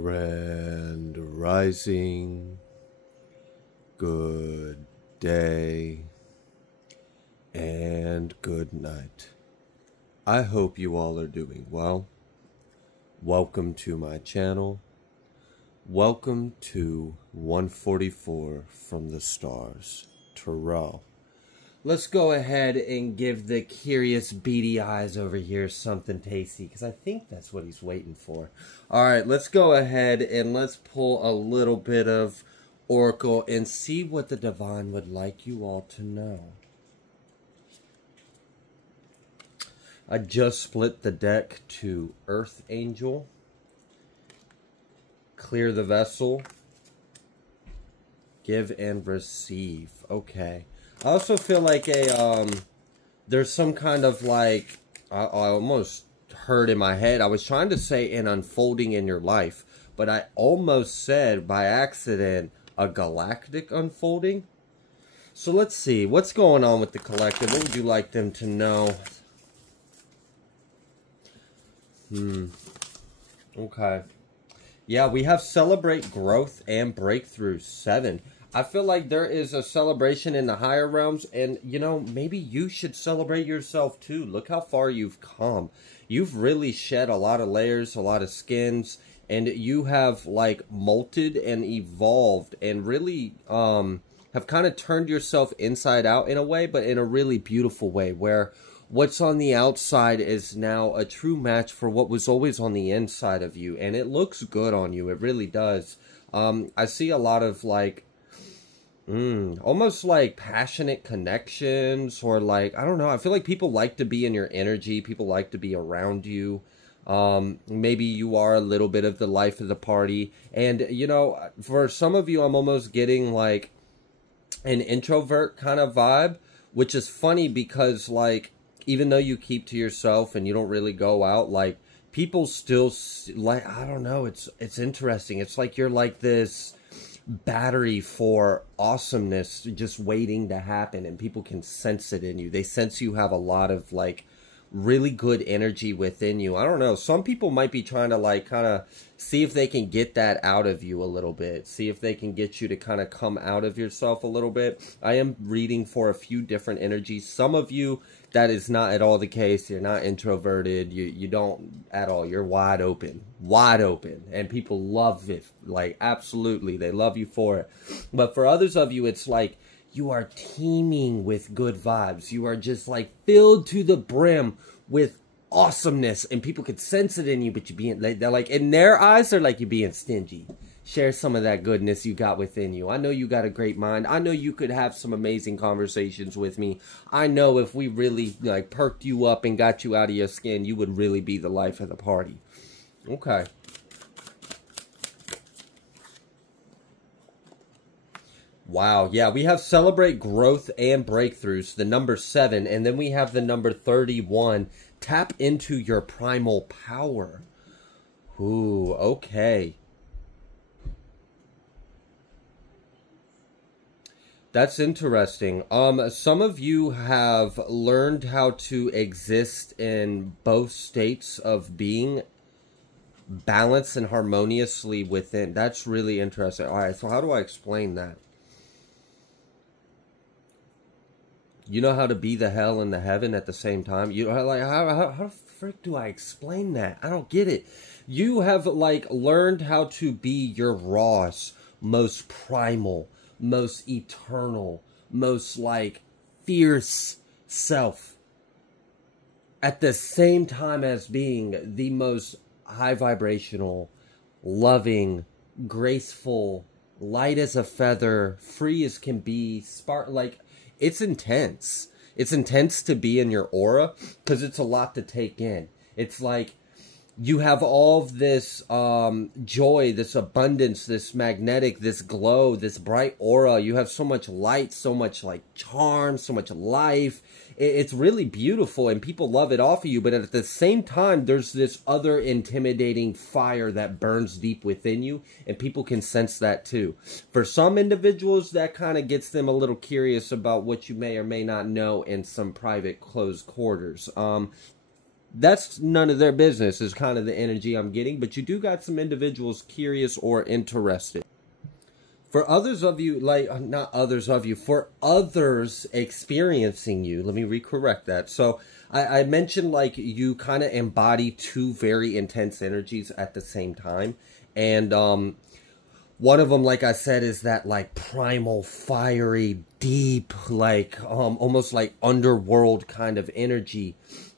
Grand rising, good day, and good night. I hope you all are doing well. Welcome to my channel. Welcome to 144 from the stars, Terrell. Let's go ahead and give the curious beady eyes over here something tasty, because I think that's what he's waiting for. Alright, let's go ahead and let's pull a little bit of Oracle and see what the Divine would like you all to know. I just split the deck to Earth Angel, Clear the Vessel, Give and Receive. Okay. I also feel like there's some kind of like, I almost heard in my head, I was trying to say an unfolding in your life, but I almost said by accident, a galactic unfolding. So let's see, what's going on with the collective? What would you like them to know? Okay. Yeah, we have Celebrate Growth and Breakthrough 7. I feel like there is a celebration in the higher realms, and, you know, maybe you should celebrate yourself, too. Look how far you've come. You've really shed a lot of layers, a lot of skins, and you have, like, molted and evolved and really have kind of turned yourself inside out in a way, but in a really beautiful way, where what's on the outside is now a true match for what was always on the inside of you, and it looks good on you. It really does. I see a lot of, like, almost like passionate connections, or like, I don't know, I feel like people like to be in your energy, people like to be around you. Maybe you are a little bit of the life of the party, and you know, for some of you, I'm almost getting like an introvert kind of vibe, which is funny because, like, even though you keep to yourself and you don't really go out, like, people still, like, I don't know, it's interesting. It's like you're like this battery for awesomeness just waiting to happen, and people can sense it in you. They sense you have a lot of, like, really good energy within you. I don't know, some people might be trying to, like, kind of see if they can get that out of you a little bit, see if they can get you to kind of come out of yourself a little bit. I am reading for a few different energies. Some of you, that is not at all the case. You're not introverted. You don't at all. You're wide open, and people love it. Like, absolutely, they love you for it. But for others of you, it's like you are teeming with good vibes. You are just like filled to the brim with awesomeness, and people could sense it in you. But they're like, in their eyes, they're like, you're being stingy. Share some of that goodness you got within you. I know you got a great mind. I know you could have some amazing conversations with me. I know if we really, like, perked you up and got you out of your skin, you would really be the life of the party. Okay. Wow, yeah, we have Celebrate Growth and Breakthroughs, the number 7, and then we have the number 31, Tap into Your Primal Power. Ooh, okay. That's interesting. Some of you have learned how to exist in both states of being balanced and harmoniously within. That's really interesting. All right, so how do I explain that? You know how to be the hell and the heaven at the same time? You know, like, how the frick do I explain that? I don't get it. You have, like, learned how to be your rawest, most primal, most eternal, most, like, fierce self, at the same time as being the most high vibrational, loving, graceful, light as a feather, free as can be, like, it's intense. It's intense to be in your aura, because it's a lot to take in. It's like you have all of this joy, this abundance, this magnetic, this glow, this bright aura. You have so much light, so much, like, charm, so much life. It's really beautiful, and people love it off of you. But at the same time, there's this other intimidating fire that burns deep within you, and people can sense that too. For some individuals, that kind of gets them a little curious about what you may or may not know in some private, closed quarters. That's none of their business is kind of the energy I'm getting, but you do got some individuals curious or interested. For others of you, like, not others of you, for others experiencing you, let me recorrect that. So I mentioned, like, you kind of embody two very intense energies at the same time. And one of them, like I said, is that, like, primal, fiery, deep, like, almost like underworld kind of energy.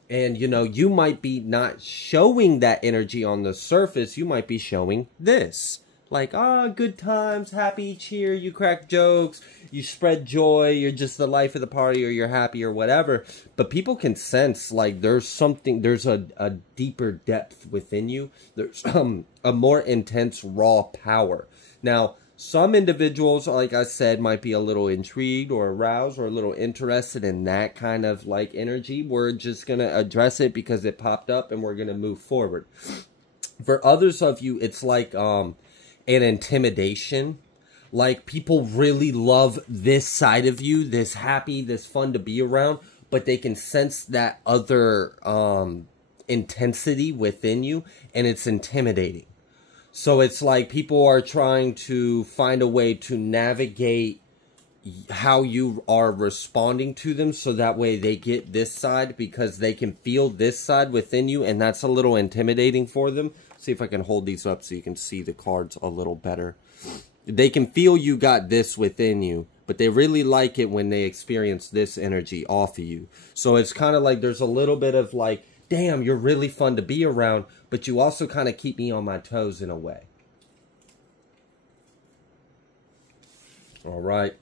And, you know, you might be not showing that energy on the surface. You might be showing this. Like, good times, happy, cheer, you crack jokes, you spread joy, you're just the life of the party, or you're happy, or whatever. But people can sense, like, there's something, there's a deeper depth within you. There's a more intense, raw power. Now, some individuals, like I said, might be a little intrigued or aroused or a little interested in that kind of, like, energy. We're just going to address it because it popped up and we're going to move forward. For others of you, it's like, an intimidation. Like, people really love this side of you, this happy, this fun to be around, but they can sense that other intensity within you, and it's intimidating. So it's like people are trying to find a way to navigate how you are responding to them, so that way they get this side, because they can feel this side within you, and that's a little intimidating for them. See if I can hold these up so you can see the cards a little better. They can feel you got this within you, but they really like it when they experience this energy off of you. So it's kind of like there's a little bit of like, damn, you're really fun to be around, but you also kind of keep me on my toes in a way. All right.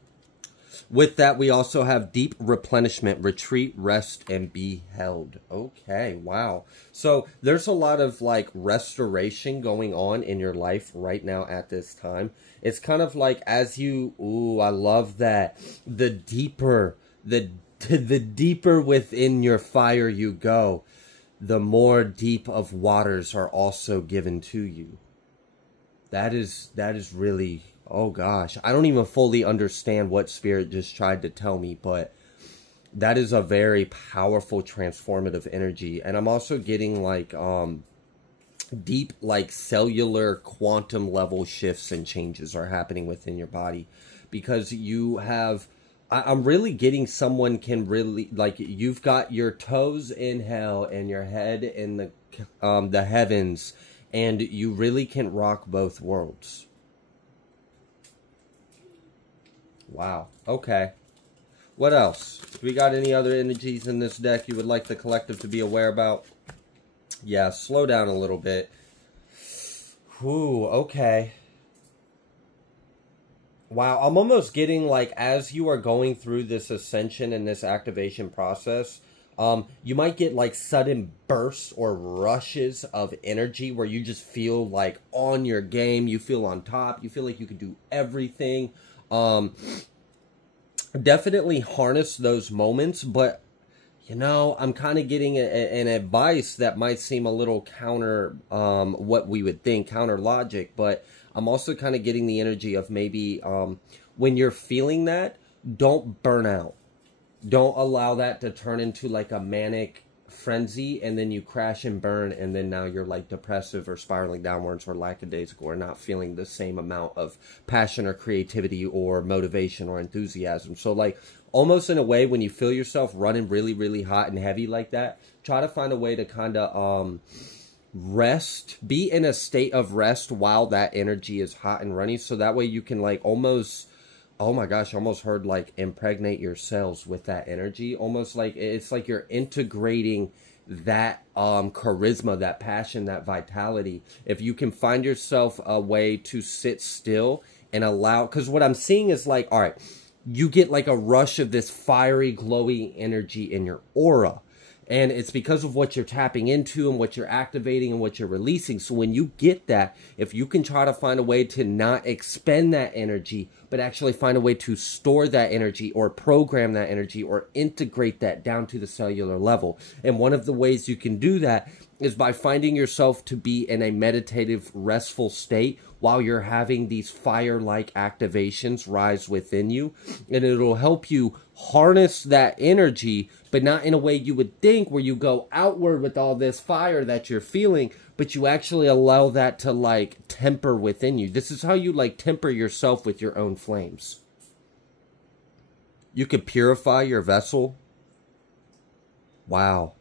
With that, we also have deep replenishment, retreat, rest, and be held. Okay, wow. So there's a lot of, like, restoration going on in your life right now at this time. It's kind of like as you, ooh, I love that. The deeper within your fire you go, the more deep of waters are also given to you. That is really... Oh gosh, I don't even fully understand what Spirit just tried to tell me, but that is a very powerful transformative energy. And I'm also getting like deep, like cellular quantum level shifts and changes are happening within your body, because you have, I'm really getting someone can really, like, you've got your toes in hell and your head in the heavens, and you really can rock both worlds. Wow. Okay. What else? We got any other energies in this deck you would like the collective to be aware about? Yeah, slow down a little bit. Whew, okay. Wow, I'm almost getting like, as you are going through this ascension and this activation process, you might get like sudden bursts or rushes of energy where you just feel like on your game, you feel on top, you feel like you can do everything. Definitely harness those moments, but you know, I'm kind of getting an advice that might seem a little counter what we would think, counter logic, but I'm also kind of getting the energy of maybe when you're feeling that, don't burn out. Don't allow that to turn into like a manic frenzy, and then you crash and burn, and then now you're like depressive or spiraling downwards or lackadaisical or not feeling the same amount of passion or creativity or motivation or enthusiasm. So like almost in a way, when you feel yourself running really, really hot and heavy like that, try to find a way to kind of rest, be in a state of rest while that energy is hot and running, so that way you can like almost, oh my gosh, I almost heard like impregnate your cells with that energy. Almost like it's like you're integrating that charisma, that passion, that vitality. If you can find yourself a way to sit still and allow, because what I'm seeing is like, all right, you get like a rush of this fiery, glowy energy in your aura. And it's because of what you're tapping into and what you're activating and what you're releasing. So when you get that, if you can try to find a way to not expend that energy, but actually find a way to store that energy or program that energy or integrate that down to the cellular level. And one of the ways you can do that is by finding yourself to be in a meditative, restful state while you're having these fire-like activations rise within you. And it'll help you harness that energy, but not in a way you would think, where you go outward with all this fire that you're feeling, but you actually allow that to like temper within you. This is how you like temper yourself with your own flames. You could purify your vessel. Wow.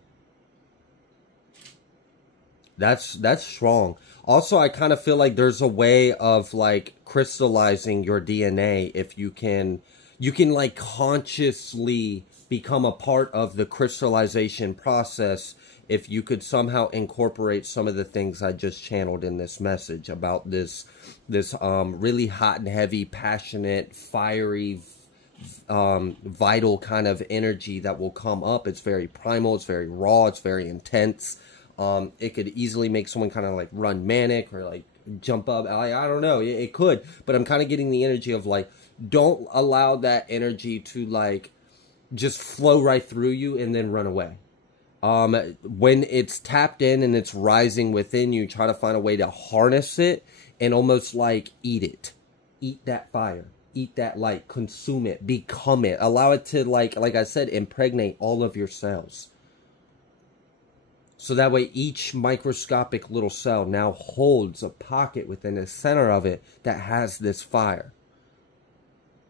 That's strong. Also, I kind of feel like there's a way of like crystallizing your DNA if you can like consciously become a part of the crystallization process if you could somehow incorporate some of the things I just channeled in this message about this really hot and heavy, passionate, fiery, vital kind of energy that will come up. It's very primal, it's very raw, it's very intense. It could easily make someone kind of like run manic or like jump up. I don't know, it could, but I'm kind of getting the energy of like, don't allow that energy to like just flow right through you and then run away. When it's tapped in and it's rising within you, try to find a way to harness it and almost like eat it. Eat that fire. Eat that light. Consume it. Become it. Allow it to, like I said, impregnate all of your cells. So that way each microscopic little cell now holds a pocket within the center of it that has this fire.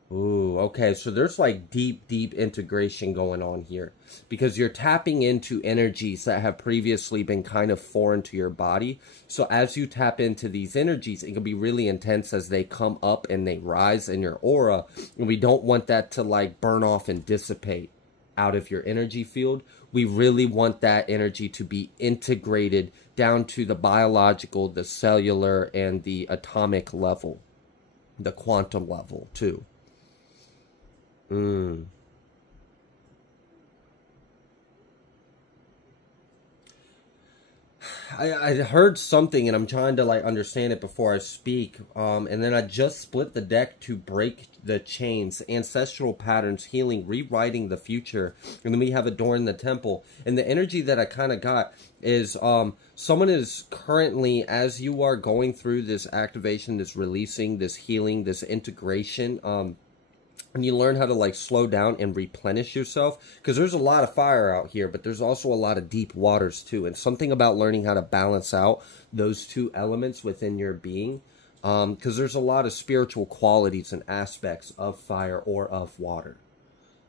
Ooh, okay, so there's like deep integration going on here because you're tapping into energies that have previously been kind of foreign to your body. So as you tap into these energies, it can be really intense as they come up and they rise in your aura. And we don't want that to like burn off and dissipate out of your energy field. We really want that energy to be integrated down to the biological, the cellular, and the atomic level, the quantum level too. I heard something and I'm trying to like understand it before I speak. And then I just split the deck to break the chains, ancestral patterns, healing, rewriting the future. And then we have a door in the temple. And the energy that I kind of got is someone is currently, as you are going through this activation, this releasing, this healing, this integration, and you learn how to like slow down and replenish yourself, because there's a lot of fire out here, but there's also a lot of deep waters too, and something about learning how to balance out those two elements within your being, because there's a lot of spiritual qualities and aspects of fire or of water.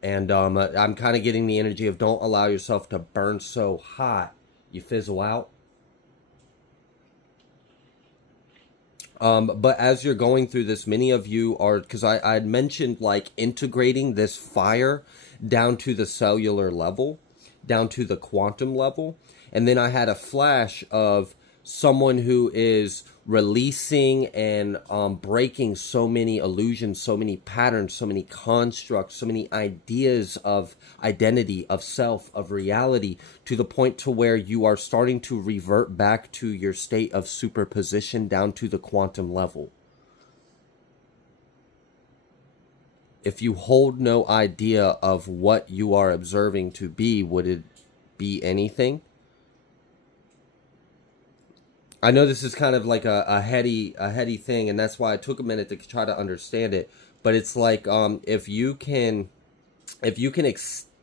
And I'm kind of getting the energy of don't allow yourself to burn so hot you fizzle out. But as you're going through this, many of you are, because I had mentioned like integrating this fire down to the cellular level, down to the quantum level. And then I had a flash of someone who is releasing and breaking so many illusions, so many patterns, so many constructs, so many ideas of identity, of self, of reality, to the point to where you are starting to revert back to your state of superposition down to the quantum level. If you hold no idea of what you are observing to be, would it be anything? I know this is kind of like a heady thing, and that's why I took a minute to try to understand it. But it's like if you can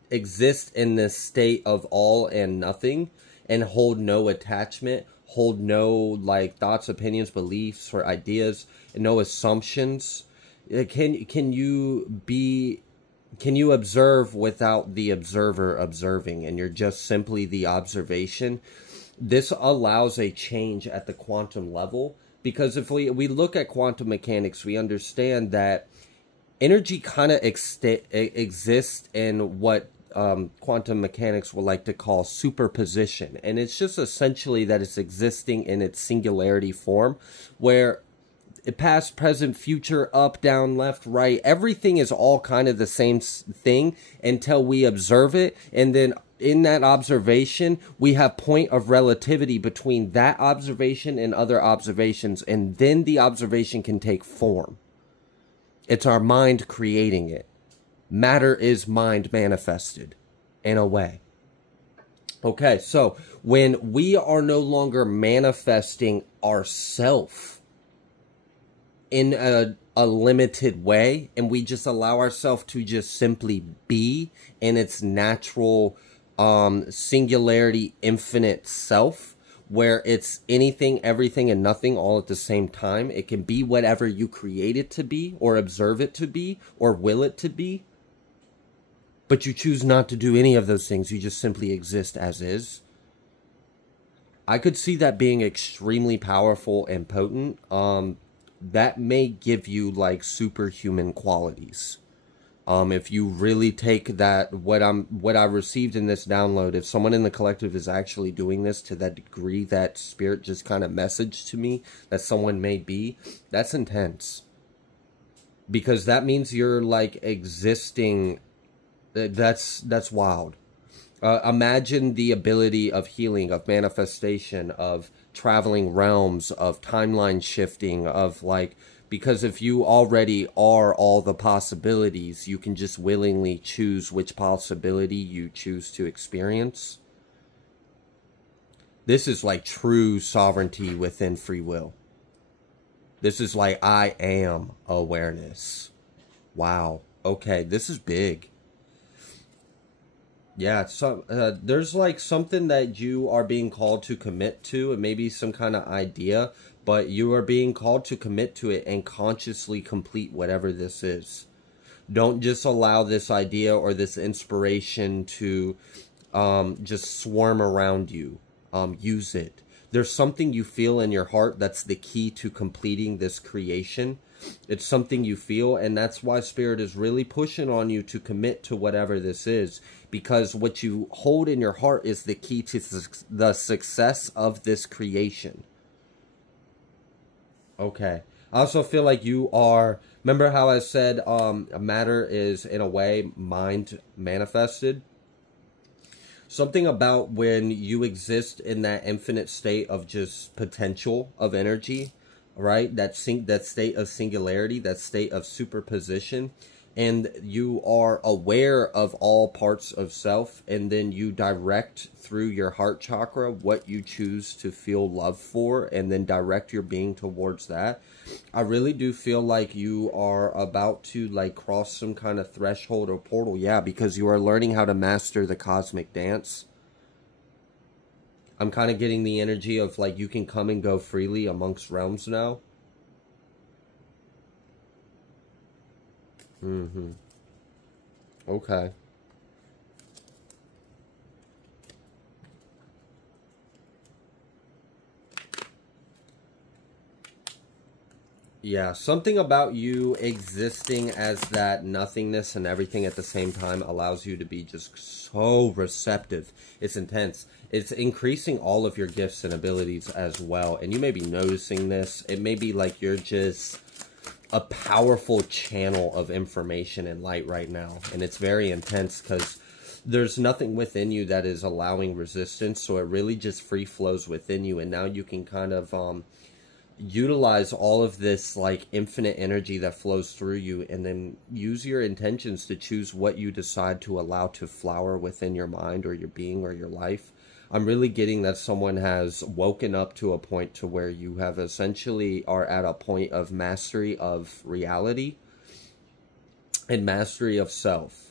exist in this state of all and nothing, and hold no attachment, hold no like thoughts, opinions, beliefs, or ideas, and no assumptions, can you observe without the observer observing, and you're just simply the observation? This allows a change at the quantum level, because if we look at quantum mechanics, we understand that energy kind of exists in what quantum mechanics would like to call superposition. And it's just essentially that it's existing in its singularity form, where past, present, future, up, down, left, right, everything is all kind of the same thing until we observe it. And then in that observation, we have point of relativity between that observation and other observations, and then the observation can take form. It's our mind creating it. Matter is mind manifested, in a way. Okay, so when we are no longer manifesting ourself in a limited way, and we just allow ourselves to just simply be in its natural singularity, infinite self, where it's anything, everything, and nothing all at the same time. It can be whatever you create it to be, or observe it to be, or will it to be. But you choose not to do any of those things. You just simply exist as is. I could see that being extremely powerful and potent. That may give you like superhuman qualities. If you really take that, what I received in this download, if someone in the collective is actually doing this to that degree that spirit just kind of messaged to me that someone may be, that's intense. Because that means you're like existing. That's wild. Imagine the ability of healing, of manifestation, of traveling realms, of timeline shifting, of like, because if you already are all the possibilities, you can just willingly choose which possibility you choose to experience. This is like true sovereignty within free will. This is like I am awareness. Wow. Okay, this is big. Yeah, so there's like something that you are being called to commit to, and maybe some kind of idea, but you are being called to commit to it and consciously complete whatever this is. Don't just allow this idea or this inspiration to just swarm around you. Use it. There's something you feel in your heart that's the key to completing this creation. It's something you feel, and that's why Spirit is really pushing on you to commit to whatever this is, because what you hold in your heart is the key to the success of this creation. Okay. I also feel like you are, remember how I said matter is, in a way, mind manifested? Something about when you exist in that infinite state of just potential of energy, right? That state of singularity, that state of superposition, and you are aware of all parts of self, and then you direct through your heart chakra what you choose to feel love for, and then direct your being towards that. I really do feel like you are about to like cross some kind of threshold or portal. Yeah, because you are learning how to master the cosmic dance. I'm kind of getting the energy of like you can come and go freely amongst realms now. Okay. Yeah, something about you existing as that nothingness and everything at the same time allows you to be just so receptive. It's intense. It's increasing all of your gifts and abilities as well. And you may be noticing this. It may be like you're just a powerful channel of information and light right now. And it's very intense because there's nothing within you that is allowing resistance. So it really just free flows within you. And now you can kind of utilize all of this like infinite energy that flows through you, and then use your intentions to choose what you decide to allow to flower within your mind or your being or your life. I'm really getting that someone has woken up to a point to where you have essentially are at a point of mastery of reality and mastery of self.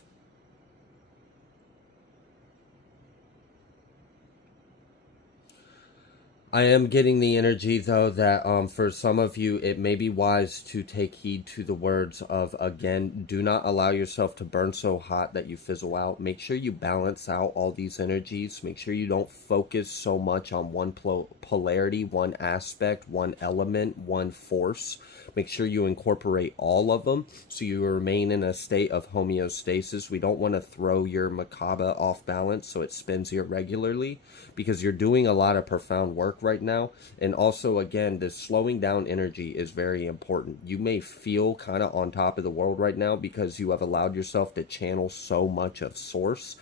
I am getting the energy, though, that for some of you, it may be wise to take heed to the words of, again, do not allow yourself to burn so hot that you fizzle out. Make sure you balance out all these energies. Make sure you don't focus so much on one polarity, one aspect, one element, one force. Make sure you incorporate all of them so you remain in a state of homeostasis. We don't want to throw your Merkaba off balance so it spins irregularly, because you're doing a lot of profound work right now. And also, again, this slowing down energy is very important. You may feel kind of on top of the world right now because you have allowed yourself to channel so much of source.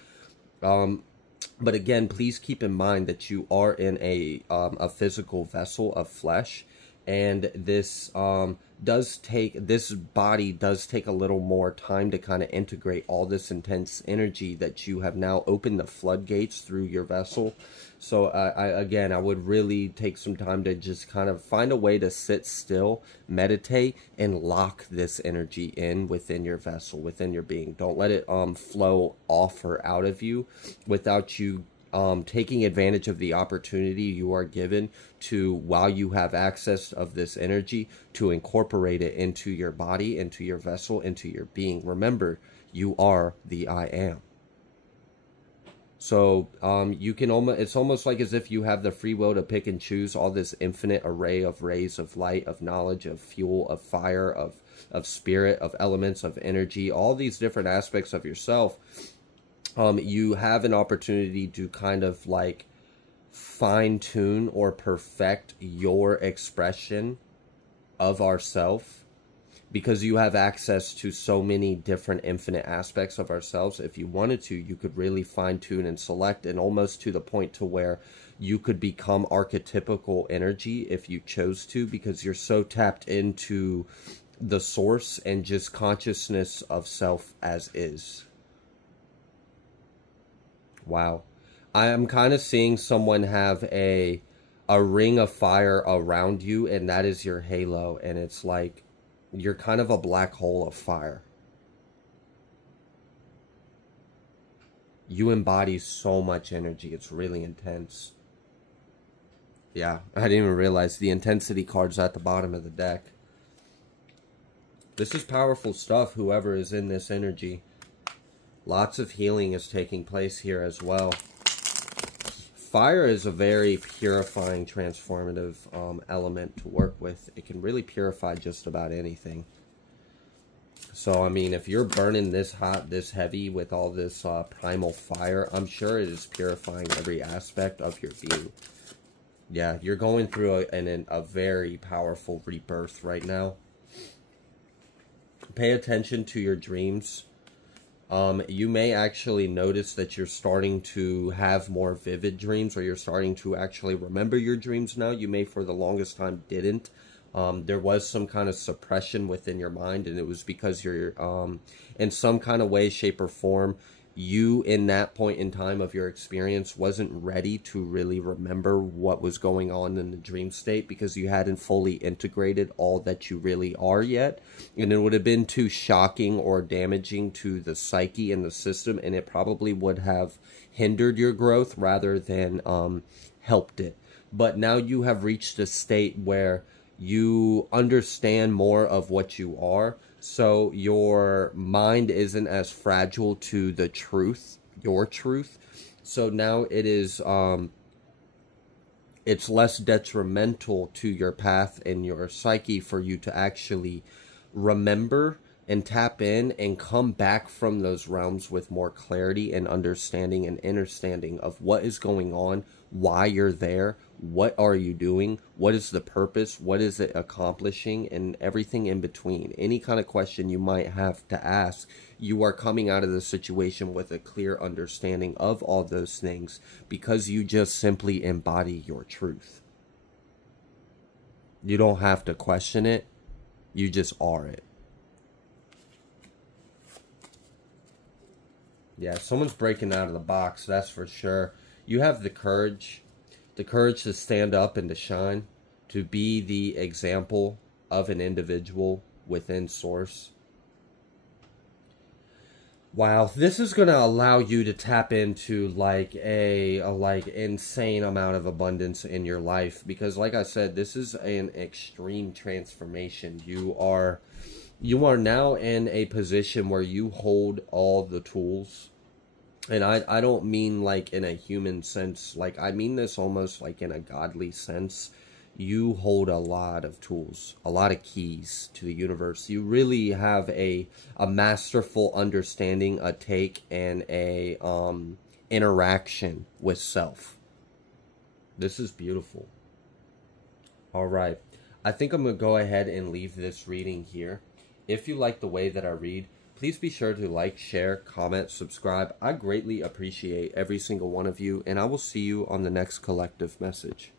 But again, please keep in mind that you are in a physical vessel of flesh. And this this body does take a little more time to kind of integrate all this intense energy that you have now opened the floodgates through your vessel. So I would really take some time to just kind of find a way to sit still, meditate, and lock this energy in within your vessel, within your being. Don't let it flow off or out of you without you taking advantage of the opportunity you are given to, while you have access of this energy, to incorporate it into your body, into your vessel, into your being. Remember, you are the I am. So you can it's almost like as if you have the free will to pick and choose all this infinite array of rays of light, of knowledge, of fuel, of fire, of spirit, of elements, of energy, all these different aspects of yourself. You have an opportunity to kind of like fine-tune or perfect your expression of ourself, because you have access to so many different infinite aspects of ourselves. If you wanted to, you could really fine-tune and select, and almost to the point to where you could become archetypical energy if you chose to, because you're so tapped into the source and just consciousness of self as is. Wow. I am kind of seeing someone have a ring of fire around you, and that is your halo, and it's like you're kind of a black hole of fire. You embody so much energy. It's really intense. Yeah, I didn't even realize the intensity card's at the bottom of the deck. This is powerful stuff, whoever is in this energy. Lots of healing is taking place here as well. Fire is a very purifying, transformative element to work with. It can really purify just about anything. So, I mean, if you're burning this hot, this heavy with all this primal fire, I'm sure it is purifying every aspect of your being. Yeah, you're going through a very powerful rebirth right now. Pay attention to your dreams. You may actually notice that you're starting to have more vivid dreams, or you're starting to actually remember your dreams now. You may for the longest time didn't. There was some kind of suppression within your mind, and it was because you're, in some kind of way, shape, or form, you, in that point in time of your experience, wasn't ready to really remember what was going on in the dream state, because you hadn't fully integrated all that you really are yet. And it would have been too shocking or damaging to the psyche and the system, and it probably would have hindered your growth rather than helped it. But now you have reached a state where you understand more of what you are, so your mind isn't as fragile to the truth, your truth. So now it is, it's less detrimental to your path and your psyche for you to actually remember and tap in and come back from those realms with more clarity and understanding and understanding of what is going on, why you're there, what are you doing, what is the purpose, what is it accomplishing, and everything in between. Any kind of question you might have to ask, you are coming out of the situation with a clear understanding of all those things, because you just simply embody your truth. You don't have to question it, you just are it. Yeah, someone's breaking out of the box, that's for sure. You have the courage to stand up and to shine, to be the example of an individual within Source. Wow, this is going to allow you to tap into like a insane amount of abundance in your life, because like I said, this is an extreme transformation. You are now in a position where you hold all the tools. And I don't mean like in a human sense, like I mean this almost like in a godly sense. You hold a lot of tools, a lot of keys to the universe. You really have a masterful understanding, a take, and a interaction with self. This is beautiful. All right. I think I'm going to go ahead and leave this reading here. If you like the way that I read, please be sure to like, share, comment, subscribe. I greatly appreciate every single one of you, and I will see you on the next collective message.